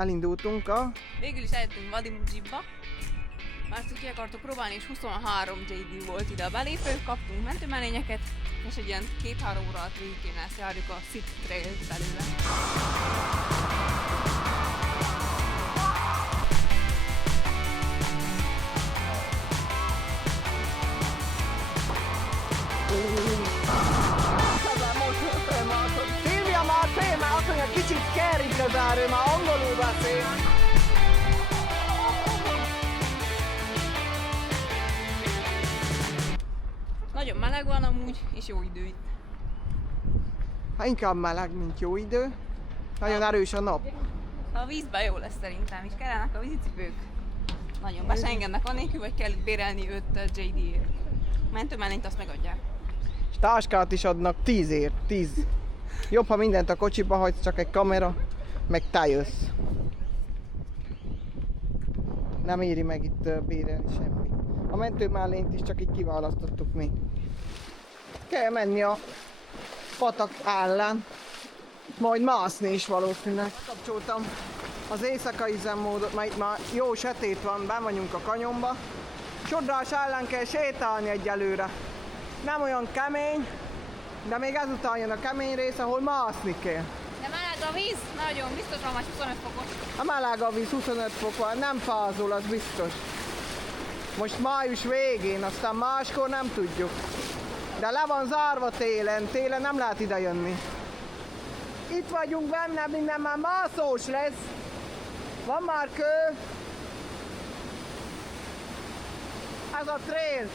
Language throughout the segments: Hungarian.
elindultunk a... Végül is eljöttünk Vadimujibba. Már ezt ki akartuk próbálni, és 23 JD volt ide a belépő, kaptunk mentőmelényeket, és egy ilyen 2-3 óra alatt végig kéne ezt járjuk a Sit Trail belőle. Szilvia már fél, már azt mondja, kicsit scary igazán, ő már angolul beszél. Nagyon meleg van amúgy, és jó idő itt. Hát inkább meleg, mint jó idő. Nagyon erős a nap. A vízben jó lesz szerintem, és kellenek a vízicipők. Nagyon be se engednek anélkül, vagy kell bérelni 5 JD-ért. Mentőmellényt azt megadják. És táskát is adnak 10-ért, 10. Jobb, ha mindent a kocsiba hagysz, csak egy kamera, meg te jössz. Nem éri meg itt bérelni semmi. A mentőmellényt is csak így kiválasztottuk mi. Kell menni a patak ellen, majd mászni is valószínűleg. Kapcsoltam az éjszakai üzemmódot, mert itt már jó sötét van, benn vagyunk a kanyonba. Sodrás ellen kell sétálni egyelőre. Nem olyan kemény, de még ezután jön a kemény rész, ahol mászni kell. De meleg a víz? Nagyon biztos van, majd 25 fokos. A meleg a víz, 25 fok van, nem fázol, az biztos. Most május végén, aztán máskor nem tudjuk. De le van zárva télen, télen nem lehet ide jönni. Itt vagyunk benne, minden már mászós lesz. Van már kő. Ez a trail.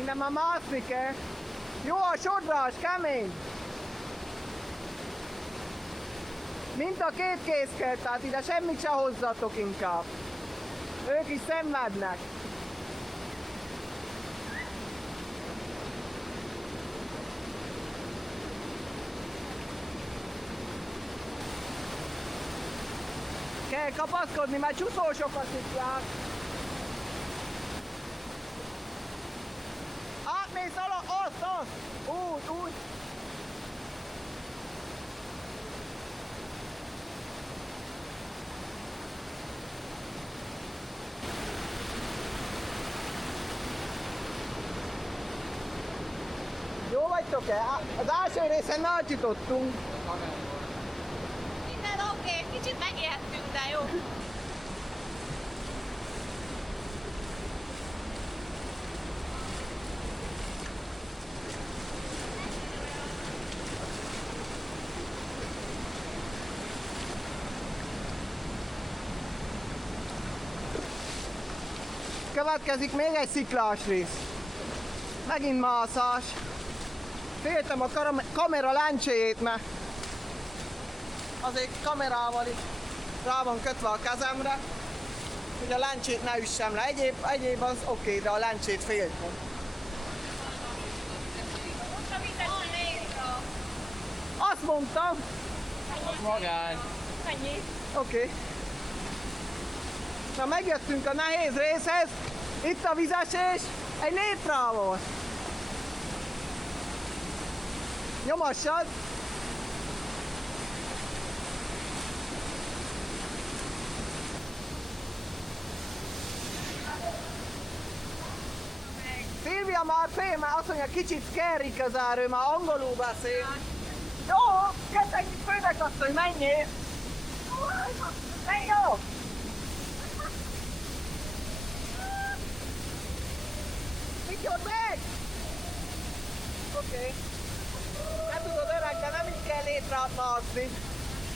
Innen már mászni kell. Jó a sodrás, kemény. Mint a két kéz kell, tehát ide semmit se hozzatok inkább. Ők is szenvednek. Kell kapaszkodni, mert csúszósokat itt jár. Átmész alatt, azt! Úgy! Jó vagytok-e? Az első részen átjutottunk. Minden oké, kicsit megijedtünk, de jó. Következik még egy sziklás rész. Megint mászás. Féltem a kamera lencséjét, mert azért kamerával is rá van kötve a kezemre, hogy a lencsét ne üssem le. Egyéb az oké, de a lencsét féltem. Azt mondtam! Magány. Ennyi. Oké. Na megjöttünk a nehéz részhez. Itt a vizesés egy létrával. Nyomassad! Szilvia már fél, mert azt mondja, kicsit scary közár, ő már angolul beszél. Jó, kezdtek itt főnek azt, hogy menjél! Menj jó! Mit jött meg? Oké. Nem tudod öreg, de nem így kell létrát mászni.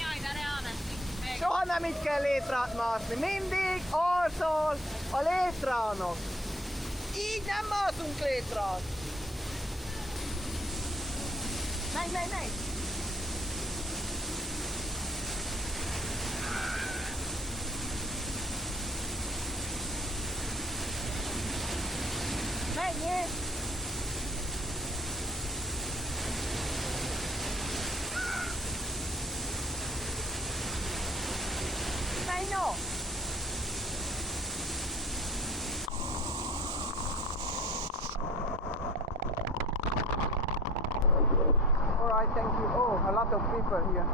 Jaj, de ne elmentünk meg. Soha nem így kell létrát mászni. Mindig alszol a létrának. Így nem mászunk létrát. Menj! Menjél! Menj no! Alright, thank you. Oh, a lot of people here.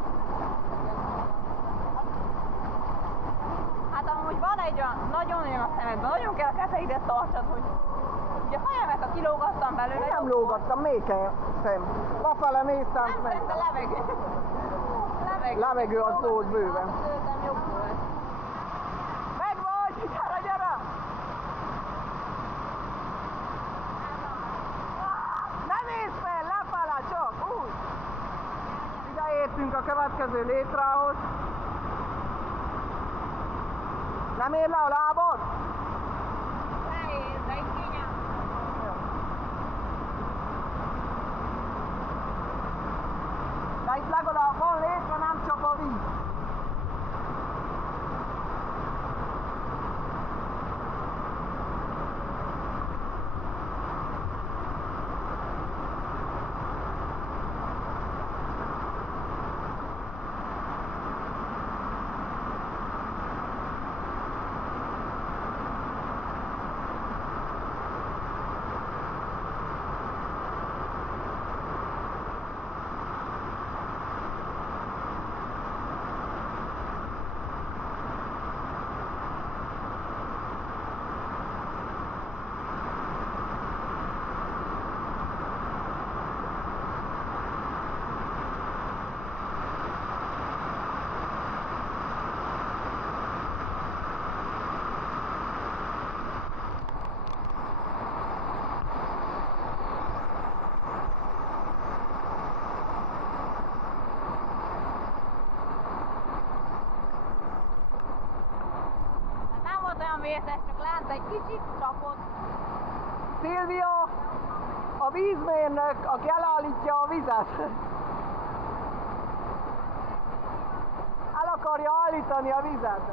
Így van, nagyon olyan a szemedben, nagyon kell a kezeidet tartsad, hogy ugye a fejemet, ha kilógattam belőle. Nem lógattam, még kell szem. Lefele néztem, Nem, meg. de levegő. Levegő az volt bőven. Tőlem jobb volt. Meg vagy! Gyere, gyere! Ne nézd fel, lefele csak, úgy! Ide értünk a következő létrához. Nem ér le a lábad? Nehéz, de itt kényelmes. De itt legalább van létre, nem csak a víz. Nem volt olyan vészes, csak lát egy kicsit csapott. Szilvia, a vízmérnök, aki elállítja a vizet. El akarja állítani a vizet.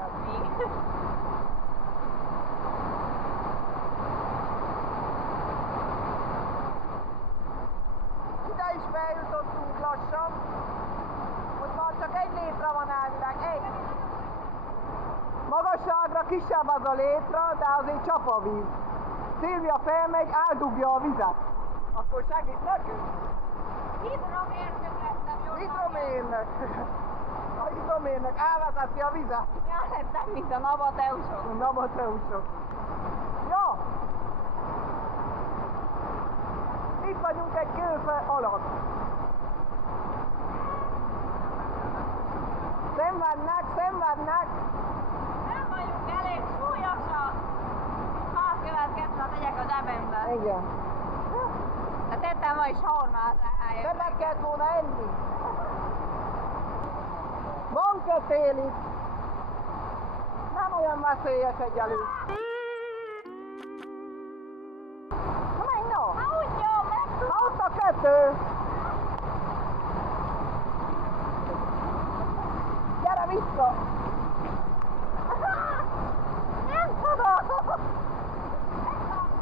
Ide is feljutottunk lassan. Ott már csak egy létre van elvileg. Egy. Magasságra kisebb az a létre, de azért csap a víz. Szilvia felmegy, eldugja a vizet. Akkor segít nekünk. Hidromérnök lettem, jól Hidromérnök. A hidromérnök elvezeti a vizet. Olyan lettem, mint a nabateusok. Nabateusok. Ja! Itt vagyunk egy kőfe alatt. Szenvednek, szenvednek. Nem vagyunk elég súlyosak. Már következne, ha tegyek a zsebembe. Igen. De tettem ma is hormát rá. Többet kellett volna enni. Van kötél itt. Nem olyan veszélyes egyelő. Na menj, no! Úgy jó, meg Na ott a kötő. Gyere vissza. nem tudom.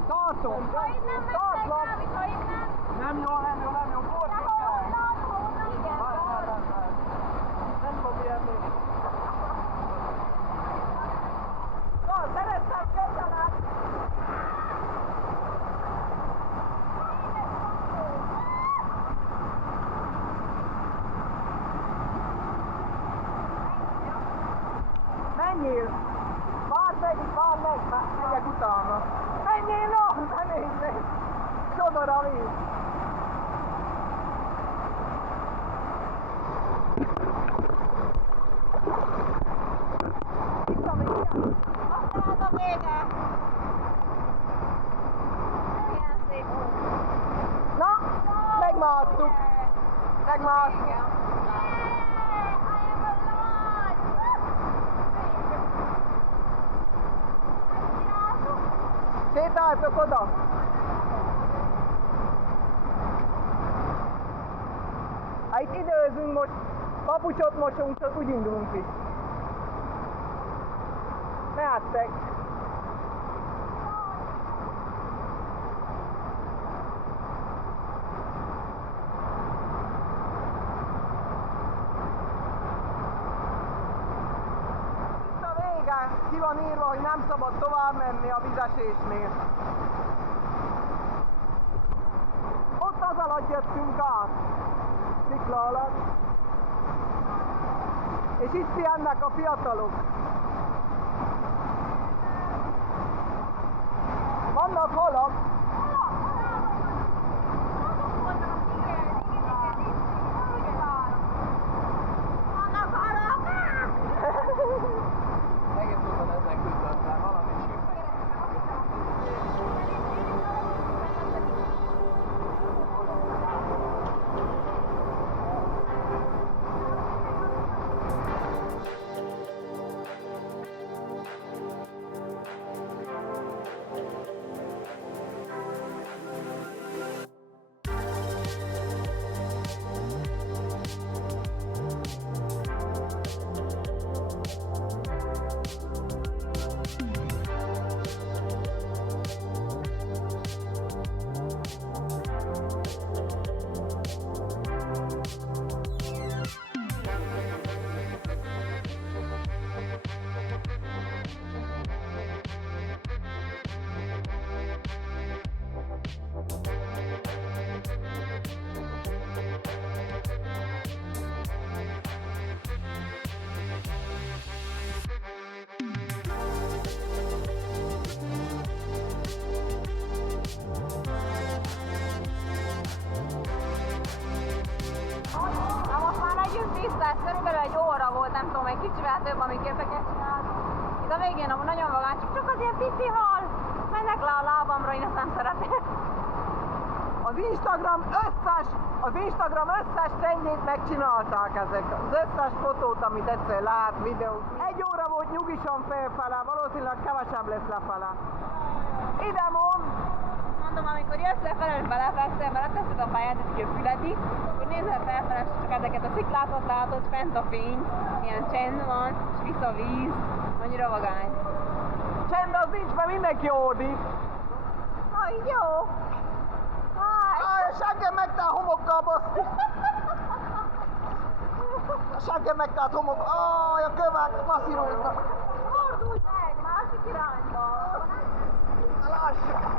Tartom. Ha innen Tartlak. megtek valamit, ha innen. Nem jó, nem jó, nem jó. De Fordíts ha el. onnan, igen. Nem fog érni. Na, szerettem köszönet. Menjél! Várd meg, megyek utána. Menjél, no! Ne nézzél! Sodor a víz! Itt a vége! Aztán a vége. Milyen szép volt. Na, megmásztuk! Megmásztuk! Igen. Sétáltok oda! Hát itt időzünk most, papucsot mosunk, csak úgy indulunk ki. Mehettek! Itt a vége, ki van írva, hogy nem szabad tovább menni a vizesésnél. Ott az alatt jöttünk át, szikla alatt. És itt pihennek a fiatalok. kicsivel több, ami képeket csinál. Itt a végén a nagyon vagány, csak az ilyen pici hal. Mennek le a lábamra, én ezt nem szeretem. Az Instagram összes trendjét megcsinálták ezek. Az összes fotót, amit egyszer lát, videót. 1 óra volt nyugisan felfele, valószínűleg kevesebb lesz lefele. Ide mond! Mondom, amikor jössz lefelé, belefekszel, beleteszed a fejedet, hogy a füledig, akkor nézel felfelé, és csak ezeket a sziklákat látod, fent a fény, ilyen csend van, és vissza a víz, annyira vagány. Csend az nincs, mert mindenki ordít. Aj, jó! Aj, a seggem megtált homokkal, baszki! A seggem megtált homok. Aj, a kövek masszíroznak. Fordulj meg, másik irányba! Lassú!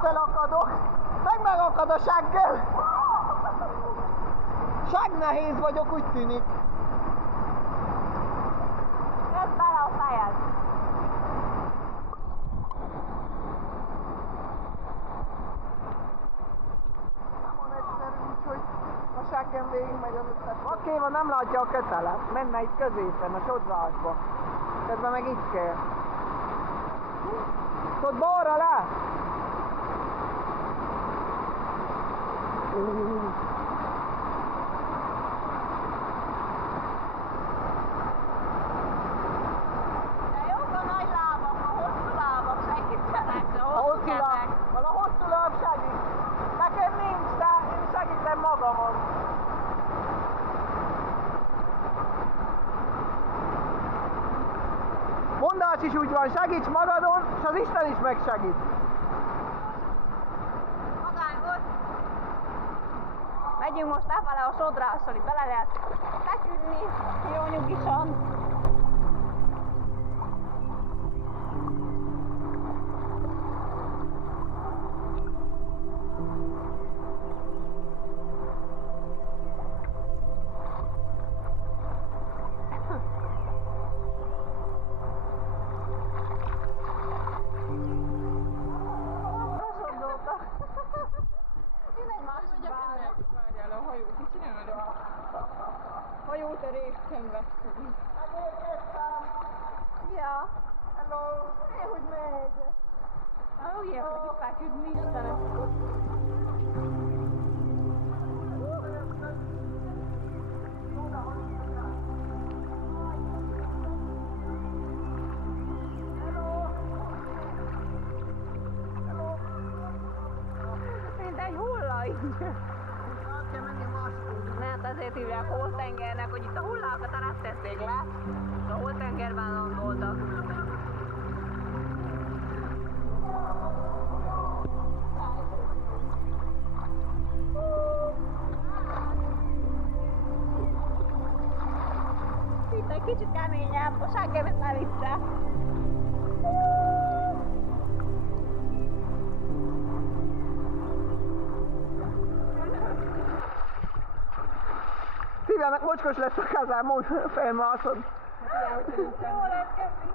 Felakadok, megakad a seggem. Nehéz vagyok, úgy tűnik. Jössz bele a fejed! Nem van egyszerű, úgyhogy a seggem végig megy az összes. Vakéva nem látja a kötelet, menne itt középen, a sodrásba. Közben meg itt kell. Tudod, balra le! De jók a nagy lábak, a hosszú lábak segítenek, a hosszú kezek. A hosszú láb segít. Nekem nincs, de én segítem magamon. Mondás is úgy van, segíts magadon, és az Isten is megsegít. Magány volt. Megyünk most lefele a sodrással, itt bele lehet feküdni, jó nyugisan. Várjál, a hajó, kicsi nem elő. Hajóteréken vesztünk. Szia! Hello! Hogy megy? Ó, ilyen, hogy itt feküdni, Istenem. Szinte egy hulla így. Kell menni másik. Mert azért hívják holtengernek, hogy itt a hullákat eresztették le, és a holtengerben landoltak. Itt egy kicsit keményebb, a seggemet ne vissza. Szívenek mocskos lesz a kezem, most felmászod. Jó lesz, köszi!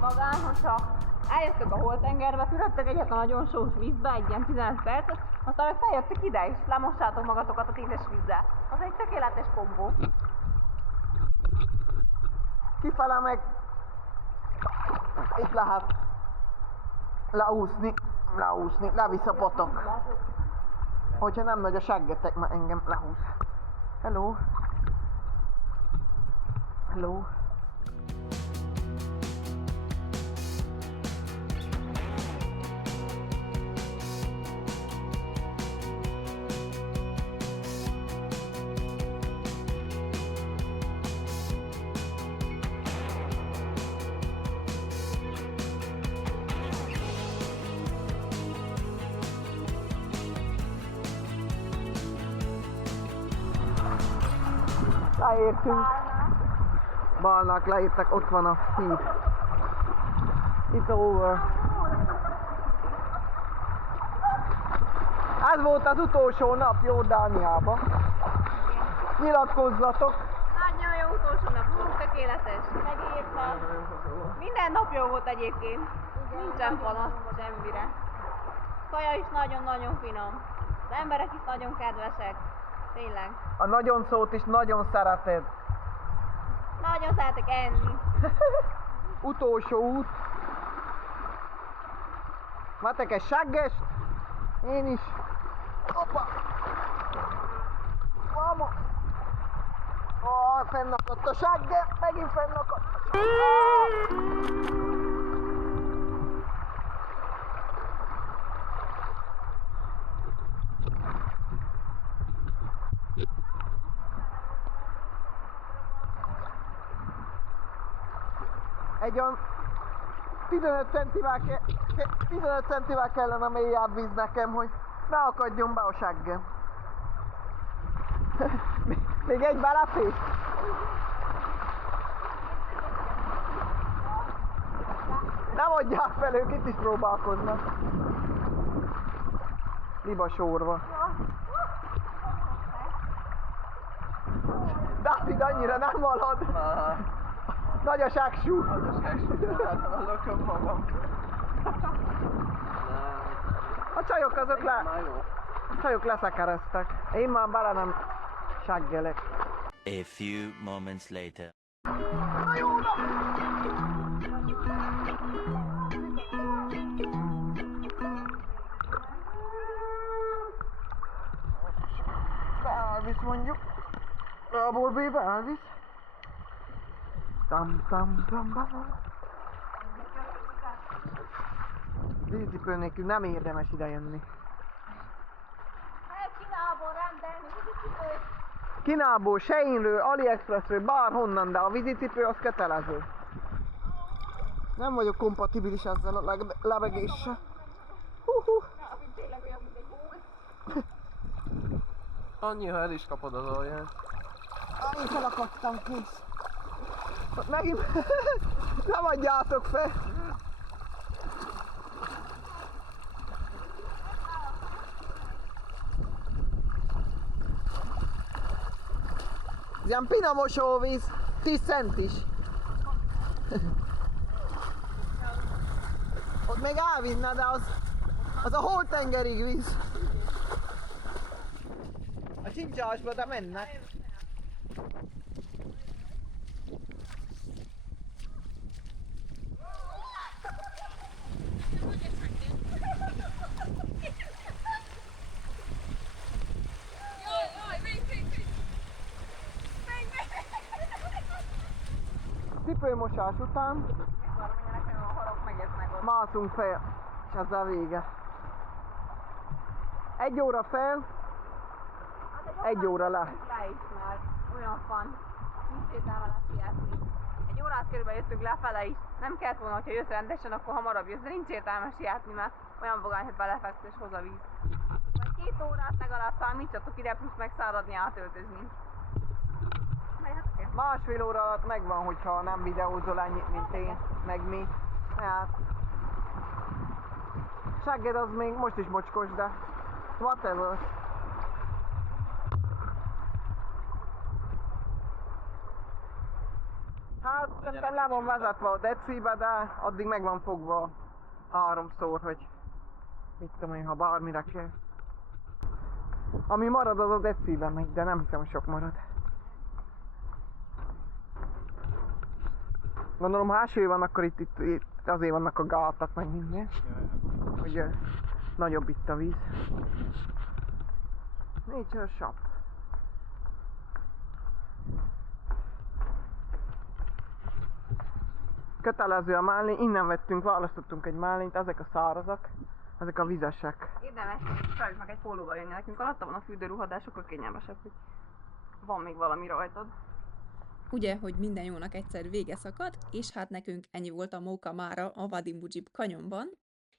Magán, hogyha eljöttök a holtengerbe, fürödtök egyet a nagyon sós vízbe, egy ilyen 15 percet, aztán meg feljöttök ide és lemossátok magatokat a tízes vízzel. Az egy tökéletes kombó. Kifele meg itt lehet leúszni, levisz a potok. Hogyha nem nagy a seggetek, mert engem lehúz. Hello. Hello. Leértünk. Balnak leírtak, ott van a híd. It's over. Ez volt az utolsó nap Jordániában. Nyilatkozzatok. Nagyon jó utolsó nap volt, tökéletes. Megírtam. Minden nap jó volt egyébként. Nincsen panasz semmire. Kaja is nagyon-nagyon finom. Az emberek is nagyon kedvesek. Tényleg. A nagyon szót is nagyon szereted. Nagyon szeretek enni. Utolsó út. Vettek egy seggest. Én is. Hoppa. Vamos. Fennakadt a segge, megint fennakadt. Egy olyan 15 centivel kellene mélyebb víz nekem, hogy ne akadjon be a seggem. Még egy belefér? Nem adják fel, ők itt is próbálkoznak. Liba sorva. Dávid annyira nem halad. Nagy a sáksú. Lököm magam. A csajok azok a csajok leszekereztek. Én már bele nem saggelek. A few moments later. Elvisz mondjuk. Abból bébe elvisz. Tam. Vízicipő nélkül nem érdemes ide jönni. Kínából rendelni vízicipőt. Kínából, Sheinről, AliExpressről, bárhonnan, de a vízicipő az kötelező. Nem vagyok kompatibilis ezzel a lebegéssel. Annyi, ha el is kapod az alján. Én felakadtam, kész. Megint nem adjátok fel. Ez ilyen pinamos víz, 10 centis. Ott még elvinne, de az a holtengerig víz. A csincsásba, de mennek. Cipőmosás után mászunk fel, és ezzel vége. 1 óra fel, 1 óra le. Le is, mert olyan fan. Nincs értelme lesietni. 1 órát körülbelül jöttünk lefele is. Nem kellett volna, hogyha jössz rendesen, akkor hamarabb jössz, de nincs értelme sietni, mert olyan vagány, hogy belefeksz és hoz a víz. Vagy 2 órát legalább számítsatok ide, plusz megszáradni, átöltözni. Másfél óra alatt megvan, hogyha nem videózol ennyit, mint én, meg mi. Hát. Segged az még most is mocskos, de whatever. Hát szerintem le van vezetve a decibe, de addig meg van fogva 3-szor, hogy mit tudom én, ha bármire kell. Ami marad, az a decibe megy, de nem hiszem, hogy sok marad. Gondolom, ha eső van, akkor itt azért vannak a gátak, meg minden. Hogy nagyobb itt a víz. Nature Shop. Kötelező a mellény, innen vettünk, választottunk egy mellényt, ezek a szárazak, ezek a vizesek. Érdemes sajnos meg egy pólóba jönni, nekünk alatta van a fürdőruha, de sokkal kényelmesebb, hogy van még valami rajtad. Ugye, hogy minden jónak egyszer vége szakad, és hát nekünk ennyi volt a móka mára a Wadi Mujib kanyonban,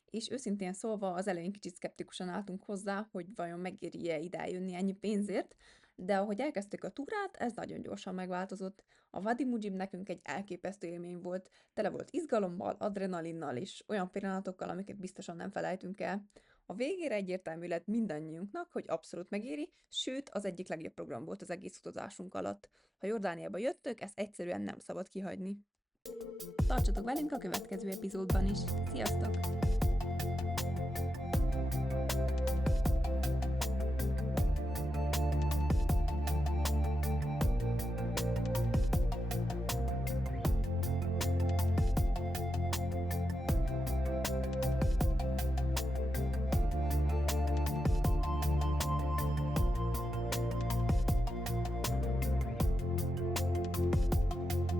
és őszintén szólva az elején kicsit szkeptikusan álltunk hozzá, hogy vajon megéri-e ide jönni ennyi pénzért, de ahogy elkezdtük a túrát, ez nagyon gyorsan megváltozott. A Wadi Mujib nekünk egy elképesztő élmény volt, tele volt izgalommal, adrenalinnal és olyan pillanatokkal, amiket biztosan nem felejtünk el. A végére egyértelmű lett mindannyiunknak, hogy abszolút megéri, sőt, az egyik legjobb program volt az egész utazásunk alatt. Ha Jordániába jöttök, ezt egyszerűen nem szabad kihagyni. Tartsatok velünk a következő epizódban is. Sziasztok!